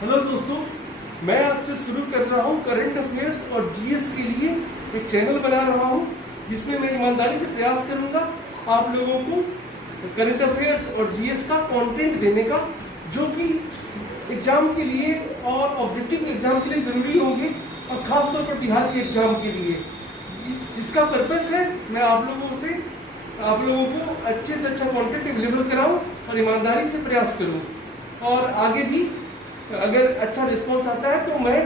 Hello दोस्तों, मैं आज से शुरू कर रहा हूँ करंट अफेयर्स और जीएस के लिए एक चैनल बना रहा हूँ जिसमें मैं ईमानदारी से प्रयास करूँगा आप लोगों को करंट अफेयर्स और जीएस का कंटेंट देने का, जो कि एग्जाम के लिए और ऑब्जेक्टिव एग्जाम के लिए ज़रूरी होंगे और ख़ास तौर पर बिहार के एग्जाम के लिए। इसका पर्पस है मैं आप लोगों को अच्छे से अच्छा कंटेंट अवेलेबल कराऊँ और ईमानदारी से प्रयास करूँ, और आगे भी अगर अच्छा रिस्पॉन्स आता है तो मैं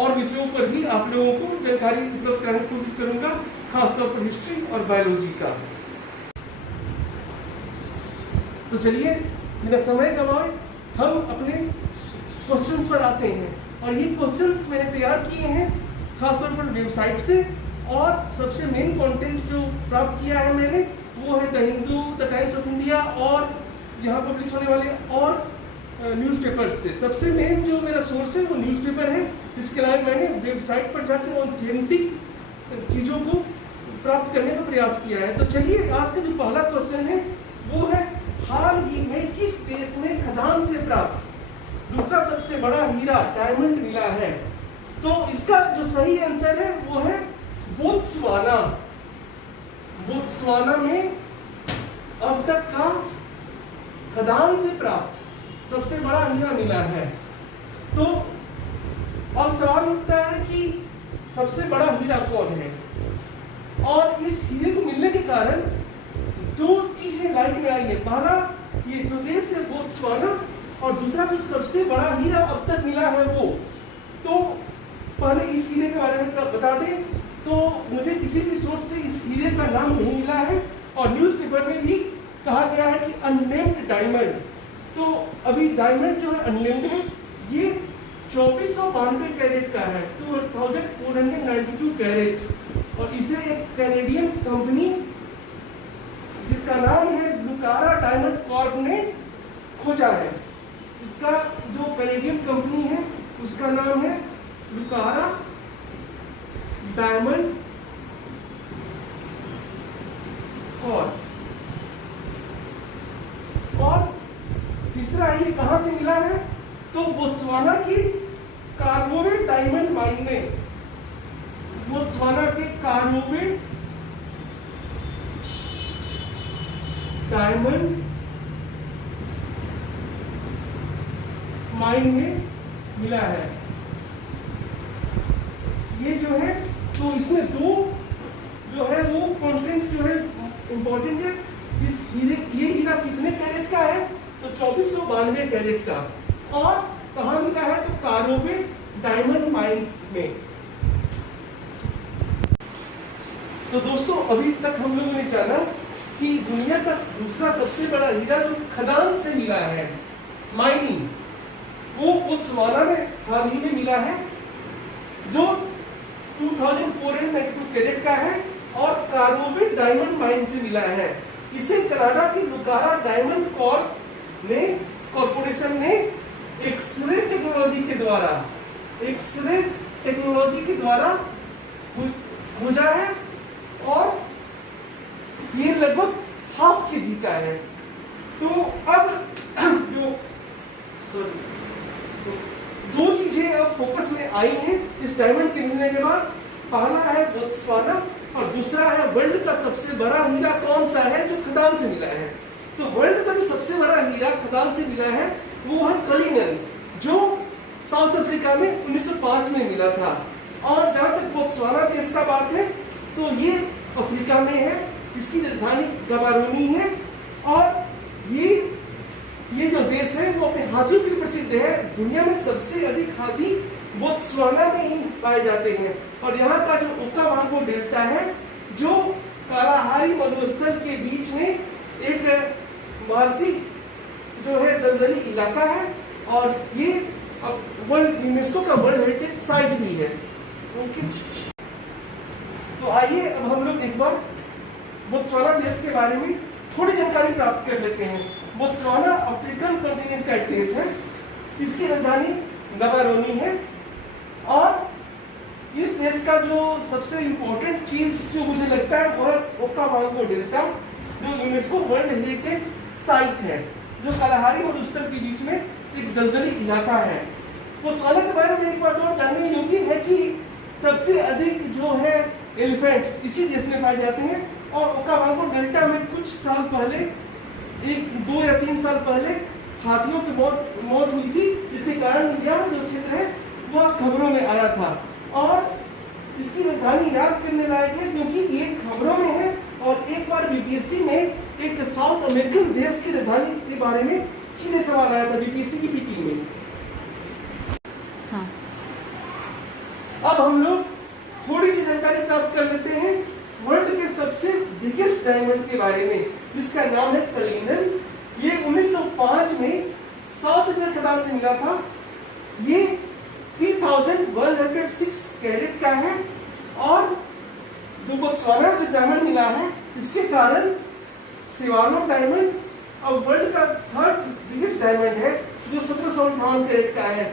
और विषयों पर भी आप लोगों को जानकारी उपलब्ध कराने की कोशिश करूंगा, खासतौर पर हिस्ट्री और बायोलॉजी का। तो चलिए बिना समय गवाए हम अपने क्वेश्चंस पर आते हैं, और ये क्वेश्चंस मैंने तैयार किए हैं खासतौर पर वेबसाइट से, और सबसे मेन कंटेंट जो प्राप्त किया है मैंने वो है the Hindu, the times of India और यहाँ पब्लिश होने वाले और न्यूज़पेपर्स से। सबसे मेन जो मेरा सोर्स है वो न्यूज़पेपर है। इसके अलावा मैंने वेबसाइट पर जाकर ऑथेंटिक चीज़ों को प्राप्त करने का प्रयास किया है। तो चलिए आज का जो पहला क्वेश्चन है वो है, हाल ही में किस देश में खदान से प्राप्त दूसरा सबसे बड़ा हीरा डायमंड मिला है? तो इसका जो सही आंसर है वो है बोत्सवाना। बोत्सवाना में अब तक का खदान से प्राप्त सबसे बड़ा हीरा मिला है। तो अब सवाल उठता है कि सबसे बड़ा हीरा कौन है, और इस हीरे को मिलने के कारण दो चीजें लाइट में आई है। पहला, ये जो देश है बोत्सवाना, और दूसरा जो सबसे बड़ा हीरा अब तक मिला है वो। तो पहले इस हीरे के बारे में बता दें तो मुझे किसी भी सोर्स से इस हीरे का नाम नहीं मिला है, और न्यूज़पेपर में भी कहा गया है कि अननेम्ड डायमंड। तो अभी डायमंड जो है अननेम्ड है, ये 2492 कैरेट का है, 2492 कैरेट, और इसे एक कैनेडियन कंपनी जिसका नाम है लुकारा डायमंड कॉर्प ने खोजा है। इसका जो कैनेडियन कंपनी है उसका नाम है लुकारा डायमंड कॉर्प। और तीसरा ये कहां से मिला है? तो बोत्सवाना की कारोवे डायमंड माइन में, बोत्सवाना के कारोवे डायमंड माइन में मिला है। ये जो है, तो इसमें दो जो है वो कंटेंट जो है इंपॉर्टेंट है। इस हीरे, ये हीरा कितने कैरेट का है? तो 2492 कैरेट का, और कहाँ मिला है? तो कारोवे डायमंड माइन में। तो दोस्तों अभी तक हम लोगों ने जाना कि दुनिया का दूसरा सबसे बड़ा हीरा जो खदान से मिला है, माइनिंग, वो बोत्सवाना में हाल ही में मिला है, जो 2492 कैरेट का है, और कारोवे डायमंड माइन से मिला है। इसे कनाडा की लुकारा डायमंड कॉर्पोरेशन ने एक्सरे टेक्नोलॉजी के द्वारा खोजा है, और ये लगभग ½ kg का है। तो अब दो चीजें अब फोकस में आई हैं इस डायमंड के मिलने के बाद। पहला है बोत्सवाना, और दूसरा है वर्ल्ड का सबसे बड़ा हीरा कौन सा है जो खदान से मिला है। तो वर्ल्ड का जो सबसे बड़ा हीरा खदान से मिला है वो है कलिंगन, जो साउथ अफ्रीका में 1905 में मिला था। और जहां तक बोत्सवाना देश का बात है तो ये अफ्रीका में है, इसकी राजधानी गबारोनी है, और ये जो देश है वो अपने हाथियों के लिए प्रसिद्ध है। दुनिया में सबसे अधिक हाथी बोत्सवाना में ही पाए जाते हैं, और यहाँ का जो ओकावांगो डेल्टा है जो कालाहारी मरुस्थल के बीच में एक मार्सी जो है दलदली इलाका है, और ये वर्ल्ड यूनेस्को का वर्ल्ड हेरिटेज साइट भी है। ओके, तो आइए अब हम लोग एक बार बोत्सवाना देश के बारे में थोड़ी जानकारी प्राप्त कर लेते हैं। बोत्सवाना अफ्रीकन कॉन्टिनेंट का एक देश है, इसकी राजधानी गबारोनी है, और इस देश का जो सबसे इम्पोर्टेंट चीज जो मुझे लगता है वो है ओकावांगो डेल्टा, जो यूनेस्को वर्ल्ड हेरिटेज साइट है, जो कालाहारी और मरुस्थल के बीच में एक दलदली इलाका है। बोत्सवाना के बारे में एक बात और जानने योग्य है कि सबसे अधिक जो है एलिफेंट्स इसी देश में पाए जाते हैं, और ओकावांगो डेल्टा में कुछ साल पहले, 2 या 3 साल पहले हाथियों की मौत हुई थी, जिसके कारण यह जो क्षेत्र है वह खबरों में आया था। और इसकी राजधानी याद करने लायक है क्योंकि ये खबरों में है, और एक बार बीपीएससी में एक साउथ अमेरिकन देश की राजधानी के बारे में सीधे सवाल आया था बीपीएससी की पीटी में। हाँ। अब हम लोग थोड़ी सी जानकारी प्राप्त कर लेते हैं वर्ल्ड के सबसे बिगेस्ट डायमंड के बारे में, जिसका नाम है कलिंगन। ये 1905 में साउथ अफ्रीका खदान से मिला था। ये 3106 कैरेट का है, और जो बोत्सवाना जो डायमंड मिला है इसके कारण सिवानो डायमंड अब वर्ल्ड का 3rd बिगेस्ट डायमंड है, जो 1758 कैरेट का है।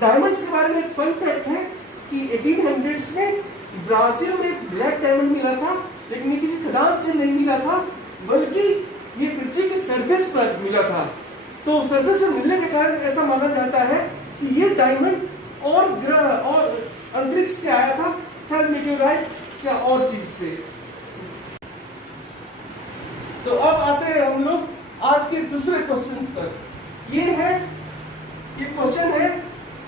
डायमंड के बारे में एक फन फैक्ट है कि 1800s में ब्राजील में एक ब्लैक डायमंड मिला था, लेकिन ये किसी खदान से नहीं मिला था, बल्कि ये पृथ्वी के सरफेस पर मिला था। तो सरफेस पर मिलने के कारण ऐसा माना जाता है कि ये डायमंड और ग्रह और अंतरिक्ष से आया था, शायद मेटेओराइट या और चीज से। तो अब आते हैं हम लोग आज के दूसरे क्वेश्चन पर। ये क्वेश्चन है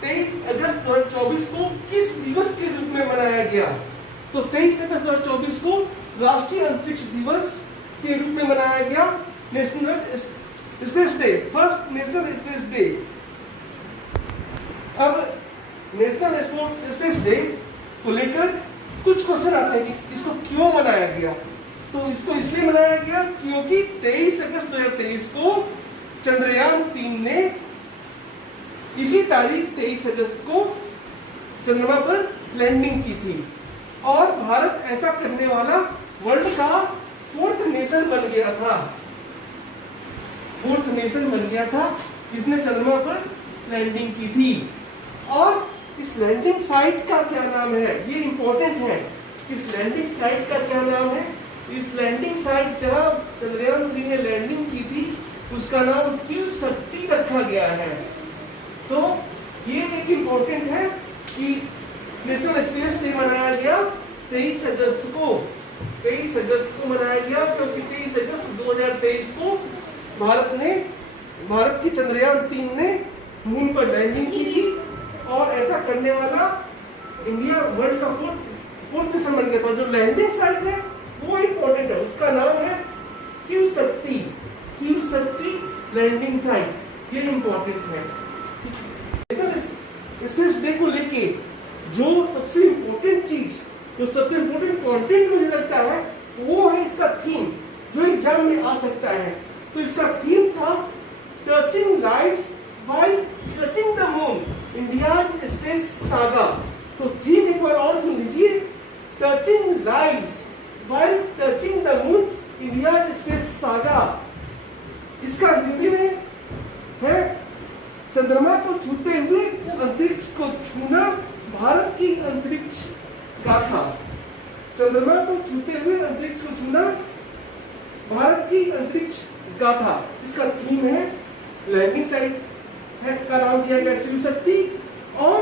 23 अगस्त 2024 को किस दिवस के रूप में मनाया गया? तो 23 अगस्त 2024 को राष्ट्रीय अंतरिक्ष दिवस के रूप में मनाया गया, national space day, first national space day. अब नेशनल स्पेस डे को लेकर कुछ क्वेश्चन आते हैं कि इसको क्यों मनाया गया। तो इसको इसलिए मनाया गया क्योंकि 23 अगस्त 2023 को चंद्रयान 3 ने इसी तारीख 23 अगस्त को चंद्रमा पर लैंडिंग की थी, और भारत ऐसा करने वाला वर्ल्ड का 4th नेशन बन गया था। 4th नेशन बन गया था जिसने चंद्रमा पर लैंडिंग की थी। और इस लैंडिंग साइट का क्या नाम है, ये इंपॉर्टेंट है। इस लैंडिंग साइट का क्या नाम है? इस लैंडिंग साइट जहां चंद्रयान 3 ने लैंडिंग की थी उसका नाम शिव शक्ति रखा गया है। तो ये एक इंपॉर्टेंट है कि नेशनल स्पेस डे मनाया गया 23 अगस्त को। 23 अगस्त को मनाया गया क्योंकि 23 अगस्त 2023 को भारत की चंद्रयान 3 ने मून पर लैंडिंग की थी, और ऐसा करने वाला इंडिया वर्ल्ड का 4th नेशन बन गया था। जो लैंडिंग साइट है वो इंपॉर्टेंट है, उसका नाम है शिव शक्ति लैंडिंग साइट, ये इंपॉर्टेंट है। स्पेस डे को लेके जो सबसे इंपॉर्टेंट चीज, जो सबसे इंपॉर्टेंट कंटेंट मुझे लगता है वो है इसका थीम, जो एग्जाम में आ सकता है। तो इसका थीम था touching lives while touching the moon, India's space saga. तो थीम एक बार और सुन लीजिए, touching lives while touching the moon, India's space saga. इसका हिंदी में है चंद्रमा को छूते हुए अंतरिक्ष को छूना, भारत की अंतरिक्ष गाथा। चंद्रमा को छूते हुए अंतरिक्ष को छूना, भारत की अंतरिक्ष गाथा। इसका थीम है, लैंडिंग साइट है का नाम दिया गया शिव शक्ति, और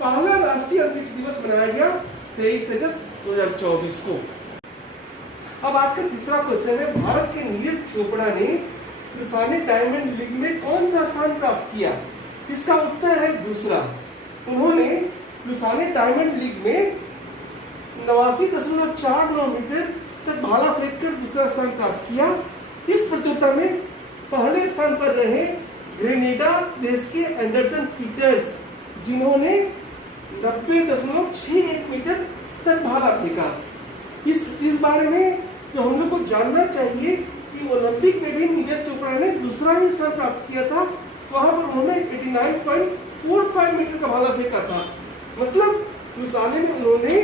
पहला राष्ट्रीय अंतरिक्ष दिवस मनाया गया 23 अगस्त 2024 को। अब आज का तीसरा क्वेश्चन है, भारत के नीरज चोपड़ा ने लुसाने डायमंड लीग में कौन सा स्थान प्राप्त किया? इसका उत्तर है दूसरा। उन्होंने लुसाने डायमंड लीग में 89.49 मीटर तक भाला फेंककर दूसरा स्थान प्राप्त किया। इस प्रतियोगिता में पहले स्थान पर रहे ग्रेनेडा देश के एंडरसन पीटर्स, जिन्होंने 90.61 मीटर तक भाला फेंका। इस बारे में तो हम लोग को जानना चाहिए कि ओलंपिक में भी नीरज चोपड़ा ने दूसरा ही स्थान प्राप्त किया था। वहां पर उन्होंने 89.45 मीटर का भाला फेंका था। मतलब लुसाने में उन्होंने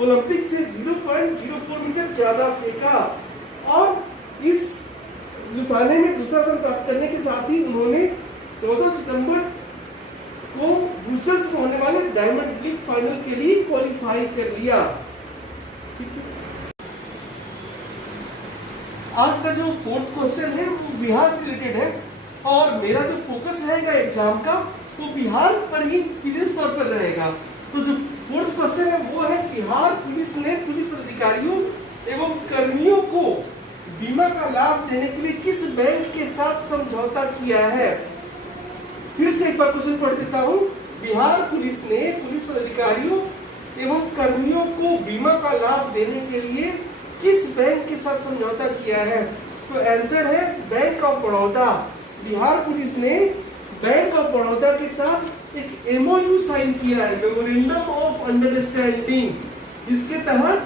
ओलंपिक से 0.04 मीटर ज्यादा फेंका, और इस लुसाने में दूसरा स्थान प्राप्त करने के साथ ही उन्होंने 14 सितंबर को ब्रुसेल्स में होने वाले डायमंड लीग फाइनल के लिए क्वालिफाई कर लिया। आज का जो 4th क्वेश्चन है वो बिहार से रिलेटेड है, और मेरा जो फोकस रहेगा एग्जाम का वो बिहार पर ही विशेष तौर पर रहेगा। तो जो फोर्थ क्वेश्चन है वो है बिहार पुलिस ने पुलिस पदाधिकारियों एवं कर्मियों को बीमा का लाभ देने के लिए किस बैंक के साथ समझौता किया है। फिर से एक बार क्वेश्चन पढ़ देता हूँ। बिहार पुलिस ने पुलिस पदाधिकारियों एवं कर्मियों को बीमा का लाभ देने के लिए किस बैंक के साथ समझौता किया है। तो आंसर है bank of Baroda. Bihar police ने बैंक ऑफ बड़ौदा के साथ एक एमओयू साइन किया है, मेमोरेंडम ऑफ अंडरस्टैंडिंग, जिसके तहत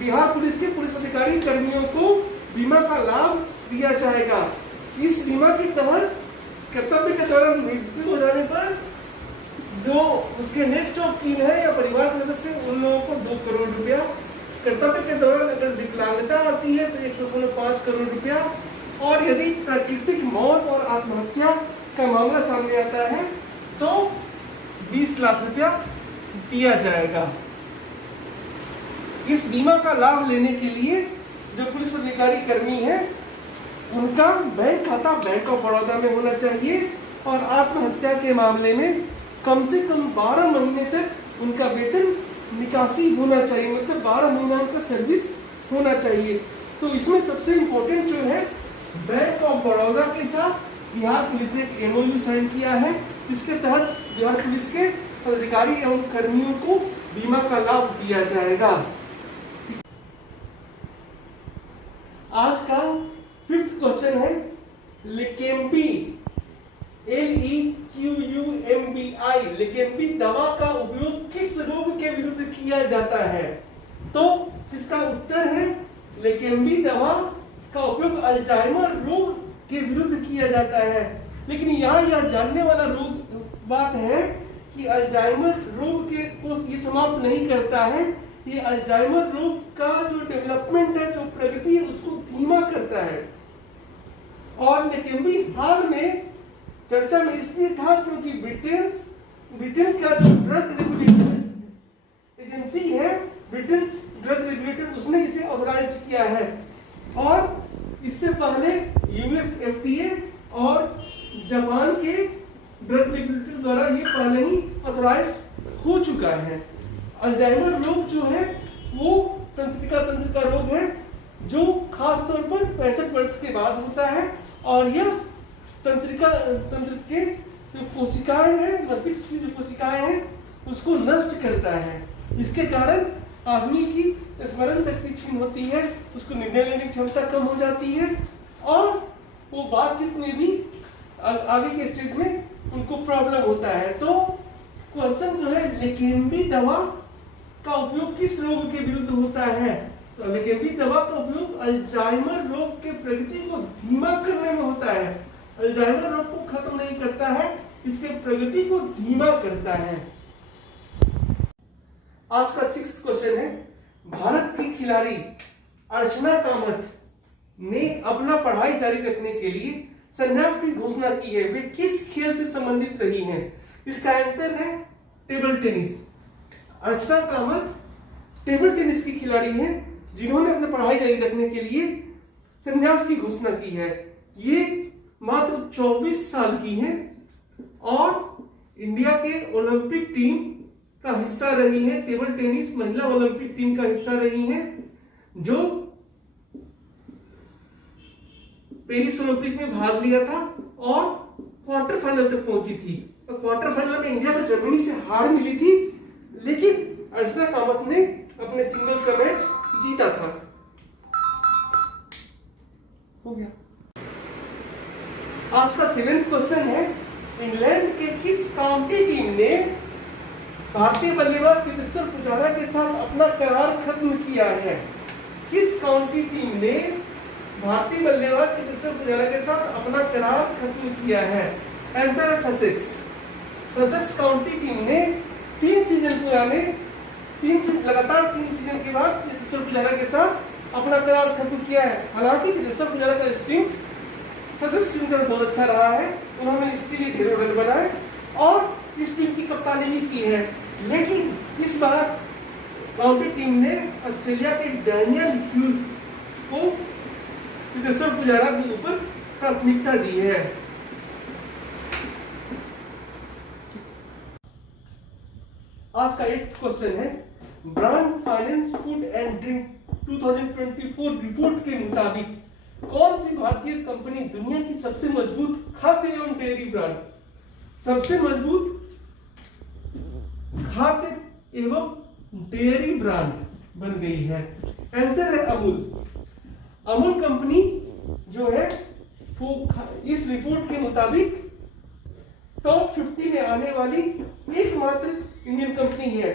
बिहार पुलिस के पुलिस अधिकारी कर्मियों को बीमा का लाभ दिया जाएगा। इस बीमा के तहत कर्तव्य के दौरान मृत्यु हो जाने पर जो उसके नेक्स्ट ऑफ कीन है या परिवार के सदस्य उन लोगों को 2 करोड़ रुपया, कर्तव्य के दौरान अगर विकलांगता आती है तो 1.5 करोड़ रुपया, और यदि प्राकृतिक मौत और आत्महत्या का मामला सामने आता है तो 20 लाख रुपया दिया जाएगा। इस बीमा का लाभ लेने के लिए जो पुलिस पदाधिकारी कर्मी है उनका बैंक खाता बैंक ऑफ बड़ौदा में होना चाहिए, और आत्महत्या के मामले में कम से कम 12 महीने तक उनका वेतन निकासी होना चाहिए, मतलब 12 महीना उनका सर्विस होना चाहिए। तो इसमें सबसे इम्पोर्टेंट जो है बैंक ऑफ बड़ौदा के साथ बिहार पुलिस ने एक एमओयू साइन किया है, इसके तहत बिहार पुलिस के पदाधिकारी एवं कर्मियों को बीमा का लाभ दिया जाएगा। आज का 5th क्वेश्चन है लेकेम्बी, LEQUMBI, लेकेम्बी दवा का उपयोग किस रोग के विरुद्ध किया जाता है। तो इसका उत्तर है लेकेम्बी दवा का उपयोग अल्जाइमर रोग के विरुद्ध किया जाता है। लेकिन यहाँ यह जानने वाला बात है कि अल्जाइमर रोग के को ये समाप्त नहीं करता है, ये अल्जाइमर रोग का जो डेवलपमेंट है, जो प्रगति है, उसको धीमा करता है। और लेकेम्बी हाल में चर्चा में इसलिए था क्योंकि ब्रिटेन का जो ड्रग रेगुलेटर एजेंसी है, ब्रिटेन ड्रग रेगुलेटर, उसने इसे ऑथराइज किया है। और इससे पहले यूएस FDA और जापान के ड्रग रेगुलेटर द्वारा ये पहले ही ऑथराइज हो चुका है। अल्जाइमर रोग जो है वो तंत्रिका तंत्र का रोग है जो खास तौर पर 65 वर्ष के बाद होता है, और यह तंत्रिका तंत्र के जो कोशिकाएं हैं, मस्तिष्क की जो कोशिकाएं हैं, उसको नष्ट करता है। इसके कारण आदमी की स्मरण शक्ति क्षीण होती है, उसको निर्णय लेने की क्षमता कम हो जाती है, और वो बातचीत में भी आगे के स्टेज में उनको प्रॉब्लम होता है। तो क्वेश्चन जो है लेकेम्बी दवा का उपयोग किस रोग के विरुद्ध होता है। तो लेकेम्बी दवा का उपयोग अल्जाइमर रोग के प्रगति को धीमा करने में होता है। अल्जाइमर रोग को खत्म नहीं करता है, इसके प्रगति को धीमा करता है। आज का 6th क्वेश्चन है भारत की खिलाड़ी अर्चना कामत ने अपना पढ़ाई जारी रखने के लिए संन्यास की घोषणा की है। वे किस खेल से संबंधित रही हैं। इसका आंसर है टेबल टेनिस। अर्चना कामत टेबल टेनिस की खिलाड़ी हैं जिन्होंने अपनी पढ़ाई जारी रखने के लिए संन्यास की घोषणा की है। ये मात्र 24 साल की हैं और इंडिया के ओलंपिक टीम का हिस्सा रही हैं। टेबल टेनिस महिला ओलंपिक टीम का हिस्सा रही हैं जो पेरिस ओलंपिक में भाग लिया था और क्वार्टर फाइनल तक पहुंची थी। तो क्वार्टर फाइनल में इंडिया को जर्मनी से हार मिली थी, लेकिन अर्चना कामत ने अपने सिंगल्स का मैच जीता था। हो गया। आज का 7th क्वेश्चन है इंग्लैंड के किस काउंटी टीम ने भारतीय बल्लेबाज चेतेश्वर पुजारा के साथ अपना करार खत्म किया है। किस काउंटी टीम ने भारतीय बल्लेबाज चेतेश्वर पुजारा के साथ अपना करार खत्म किया है। आंसर है ससेक्स। ससेक्स काउंटी टीम ने 3 सीजन पुराने लगातार 3 सीजन के बाद चेतेश्वर पुजारा के साथ अपना करार खत्म किया है। हालांकि चेतेश्वर पुजारा का टीम ससेक्स टीम का बहुत अच्छा रहा है, उन्होंने इसके लिए ढेरों रन बनाए और इस टीम की कप्तानी भी की है। लेकिन इस बार काउंटी टीम ने ऑस्ट्रेलिया के डैनियल ह्यूज को चेतेश्वर पुजारा के ऊपर प्राथमिकता दी है। आज का 8th क्वेश्चन है, brand finance food and drink 2024 report के मुताबिक कौन सी भारतीय कंपनी दुनिया की सबसे मजबूत खाद्य एवं डेयरी ब्रांड, सबसे मजबूत खाद्य एवं डेयरी ब्रांड बन गई है? आंसर है अमूल। अमूल कंपनी जो है वो इस रिपोर्ट के मुताबिक टॉप 50 में आने वाली एकमात्र इंडियन कंपनी है।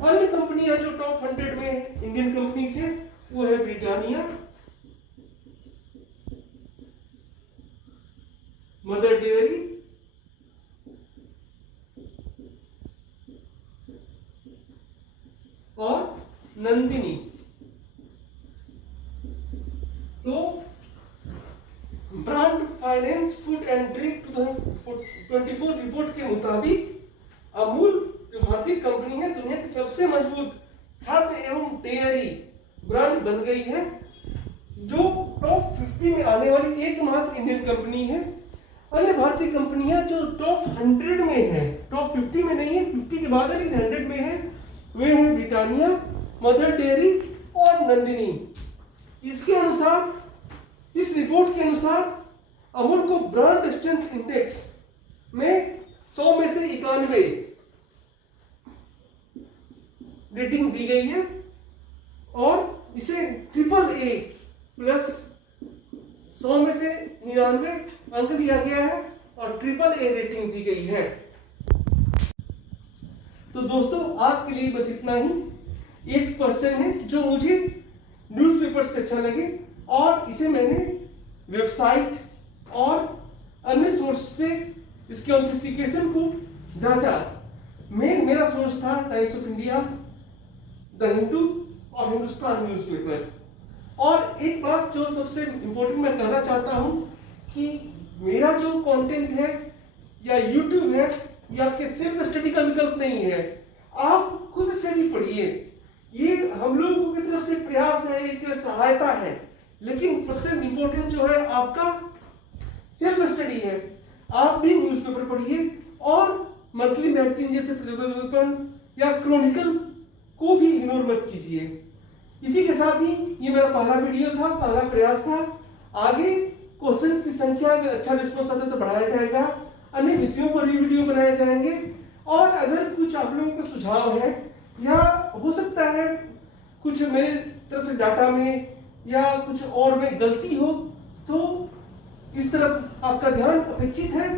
अन्य कंपनियां जो टॉप 100 में इंडियन कंपनी है वो है ब्रिटानिया, मदर डेयरी, और नंदिनी। तो brand finance food and drink 2024 report के मुताबिक अमूल जो भारतीय कंपनी है दुनिया की सबसे मजबूत खाद्य एवं डेयरी ब्रांड बन गई है, जो टॉप 50 में आने वाली एकमात्र इंडियन कंपनी है। अन्य भारतीय कंपनियां जो टॉप 100 में है, टॉप 50 में नहीं है, 50 के बाद 100 में है, वे हैं ब्रिटानिया, मदर डेयरी और नंदिनी। इसके अनुसार, इस रिपोर्ट के अनुसार अमूल को ब्रांड स्ट्रेंथ इंडेक्स में 100 में से 91 रेटिंग दी गई है और इसे AAA प्लस 100 में से 99 अंक दिया गया है और AAA रेटिंग दी गई है। तो दोस्तों आज के लिए बस इतना ही। 8 क्वेश्चन है जो मुझे न्यूज़पेपर से अच्छा लगे और इसे मैंने वेबसाइट और अन्य सोर्स से इसके ऑथेंटिकेशन को जांचा। मेरा सोर्स था times of India, the Hindu और हिंदुस्तान न्यूज़पेपर। और एक बात जो सबसे इंपॉर्टेंट मैं कहना चाहता हूं कि मेरा जो कंटेंट है या YouTube है या आपके सेल्फ स्टडी का विकल्प नहीं है, आप खुद से भी पढ़िए। ये हम लोगों की तरफ से प्रयास है, एक सहायता है, लेकिन सबसे इंपॉर्टेंट जो है आपका सेल्फ स्टडी है। आप भी न्यूज़पेपर पढ़िए और मंथली मैगजीन जैसे प्रतिवेदन या क्रॉनिकल को भी इग्नोर मत कीजिए। इसी के साथ ही ये मेरा पहला वीडियो था, पहला प्रयास था। आगे क्वेश्चंस की संख्या अगर अच्छा रिस्पॉन्स आता है तो बढ़ाया जाएगा, अन्य विषयों पर भी वीडियो बनाए जाएंगे। और अगर कुछ आप लोगों का सुझाव है या हो सकता है कुछ मेरे तरफ से डाटा में या कुछ और में गलती हो, तो इस तरफ आपका ध्यान अपेक्षित है।